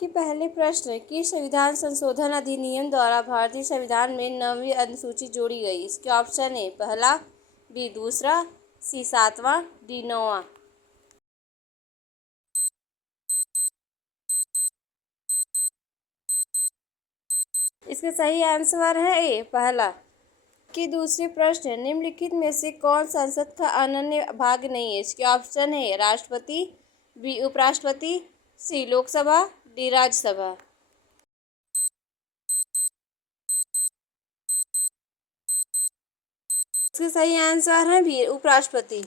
आपके पहले प्रश्न कि संविधान संशोधन अधिनियम द्वारा भारतीय संविधान में 9वीं अनुसूची जोड़ी गई। इसके ऑप्शन है पहला, बी दूसरा, सी सातवां, डी नौवां। इसके सही आंसर है ए पहला। कि दूसरे प्रश्न, निम्नलिखित में से कौन संसद का अनन्य भाग नहीं है। इसके ऑप्शन है राष्ट्रपति, बी उपराष्ट्रपति, सी लोकसभा, डी राज्यसभा। इसका सही आंसर है बी उपराष्ट्रपति।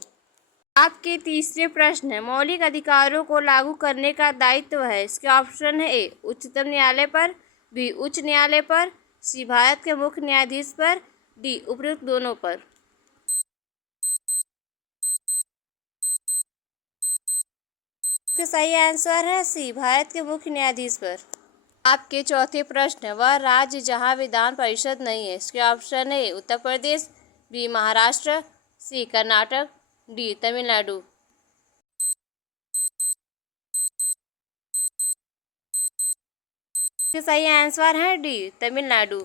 आपके तीसरे प्रश्न, मौलिक अधिकारों को लागू करने का दायित्व है। इसके ऑप्शन है ए उच्चतम न्यायालय पर, बी उच्च न्यायालय पर, सी भारत के मुख्य न्यायाधीश पर, डी उपयुक्त दोनों पर। इसका सही आंसर है सी भारत के मुख्य न्यायाधीश पर। आपके चौथे प्रश्न, वह राज्य जहां विधान परिषद नहीं है। इसके ऑप्शन है उत्तर प्रदेश, बी महाराष्ट्र, सी कर्नाटक, डी तमिलनाडु। इसका सही आंसर है डी तमिलनाडु।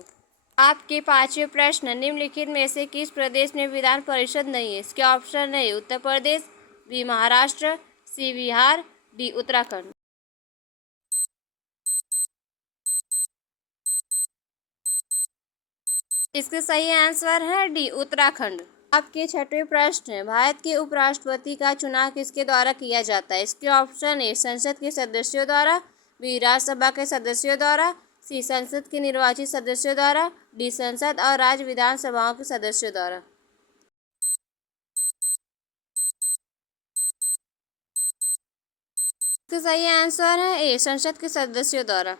आपके पांचवें प्रश्न, निम्नलिखित में से किस प्रदेश में विधान परिषद नहीं है। इसके ऑप्शन है उत्तर प्रदेश, बी महाराष्ट्र, सी बिहार, डी उत्तराखंड। इसका सही आंसर है डी उत्तराखंड। आपके छठवें प्रश्न, भारत के उपराष्ट्रपति का चुनाव किसके द्वारा किया जाता है। इसके ऑप्शन है संसद के सदस्यों द्वारा, बी राज्यसभा के सदस्यों द्वारा, सी संसद के निर्वाचित सदस्यों द्वारा, डी संसद और राज्य विधानसभाओं के सदस्यों द्वारा। इसका सही आंसर है ए संसद के सदस्यों द्वारा।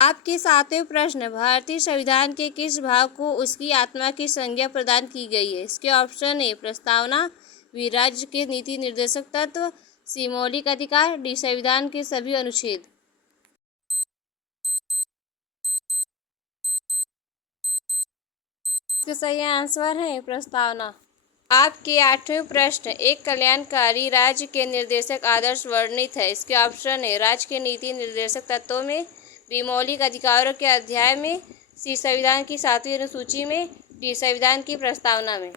आपके सातवें प्रश्न, भारतीय संविधान के किस भाग को उसकी आत्मा की संज्ञा प्रदान की गई है। इसके ऑप्शन है प्रस्तावना, बी राज्य के नीति निर्देशक तत्व, सी मौलिक अधिकार, डी संविधान के सभी अनुच्छेद। इसका सही आंसर है प्रस्तावना। आपके आठवें प्रश्न, एक कल्याणकारी राज्य के निर्देशक आदर्श वर्णित है। इसके ऑप्शन है राज्य के नीति निर्देशक तत्वों में, बी मौलिक अधिकारों के अध्याय में, सी संविधान की 7वीं अनुसूची में, डी संविधान की प्रस्तावना में।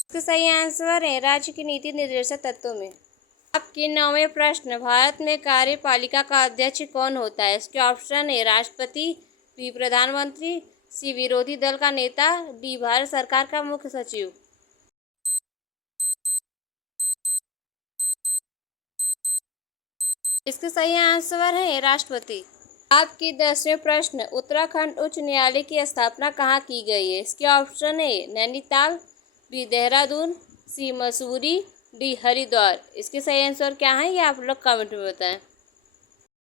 इसका सही आंसर है राज्य के नीति निर्देशक तत्वों में। आपके 9वें प्रश्न, भारत में कार्यपालिका का अध्यक्ष कौन होता है। इसके ऑप्शन है राष्ट्रपति, बी प्रधानमंत्री, सी विरोधी दल का नेता, डी भारत सरकार का मुख्य सचिव। इसका सही आंसर है राष्ट्रपति। आपके 10वें प्रश्न, उत्तराखंड उच्च न्यायालय की स्थापना कहाँ की गई है। इसके ऑप्शन है नैनीताल, बी देहरादून, सी मसूरी, डी हरिद्वार। इसके सही आंसर क्या है ये आप लोग कमेंट में बताएं।